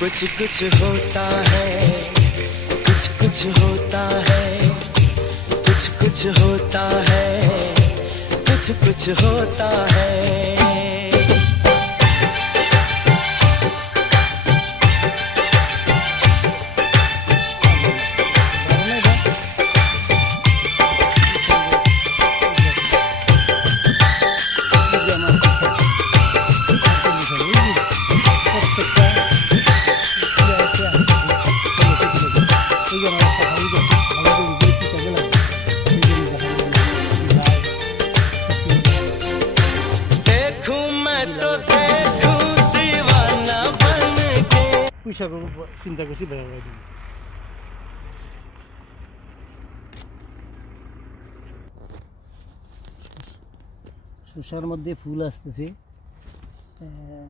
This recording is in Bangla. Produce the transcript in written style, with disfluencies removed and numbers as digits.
कुछ कुछ होता है, कुछ कुछ होता है, कुछ कुछ होता है, कुछ कुछ होता है। চিন্তা করছি ভাই শসার মধ্যে ফুল আসতেছে।